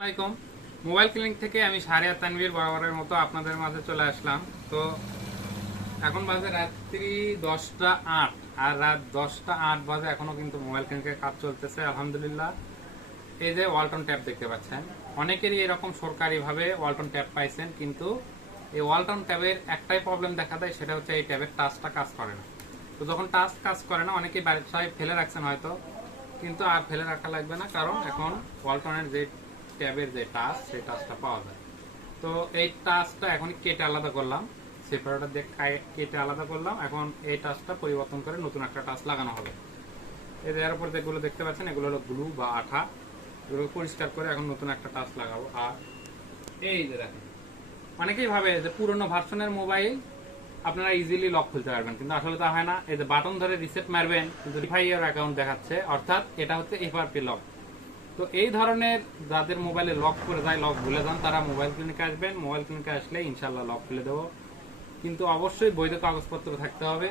আসসালামাইকুম। Mobile clinic থেকে আমি শাহরিয়ার তানভীর বরাবরের মতো আপনাদের মাঝে চলে আসলাম। তো এখন বাজে রাত্রি 10টা 8 আর রাত 10টা 8 বাজে এখনো কিন্তু মোবাইল ক্লিনিকের কাজ চলতেছে আলহামদুলিল্লাহ। এই যে ওয়ালটন ট্যাব দেখতে পাচ্ছেন, অনেকেরই এরকম সরকারিভাবে ওয়ালটন ট্যাব পাইছেন, কিন্তু এই ওয়ালটন ট্যাবের একটাই প্রবলেম দেখা দেয়, সেটা হচ্ছে এই ট্যাবের টাচটা কাজ করে না। তো যখন টাচ কাজ করে না, অনেকেই বাসায় ফেলে রাখছেন হয়তো, কিন্তু আর ফেলে রাখা লাগবে না, কারণ এখন ওয়ালটনের যে ট্যাবের যে টাচ, সেই টাচটা পাওয়া যায়। তো এই টাচটা এখন কেটে আলাদা করলাম, সেপারেটর দিয়ে কেটে আলাদা করলাম। এখন এই টাচটা পরিবর্তন করে নতুন একটা টাচ লাগানো হবে। এই যে এর উপর যেগুলো দেখতে পাচ্ছেন, এগুলো হলো গ্লু বা আঠা। এগুলো পরিষ্কার করে এখন নতুন একটা টাচ লাগাবো। আর এই যে দেখেন, অনেকেই ভাবে যে পুরোনো ভার্সনের মোবাইল আপনারা ইজিলি লক খুলতে পারবেন, কিন্তু আসলে তা হয় না। এই যে বাটন ধরে রিসেট মারবেন, কিন্তু ভেরিফাই ইওর অ্যাকাউন্ট দেখাচ্ছে, অর্থাৎ এটা হচ্ছে এফআরপি লক। তো এই ধরনের যাদের মোবাইলে লক করে যায়, লক ভুলে যান, তারা মোবাইল ক্লিনিকে আসবেন। মোবাইল ক্লিনিকে আসলে ইনশাল্লাহ লক খুলে দেবো, কিন্তু অবশ্যই বৈধ কাগজপত্র থাকতে হবে।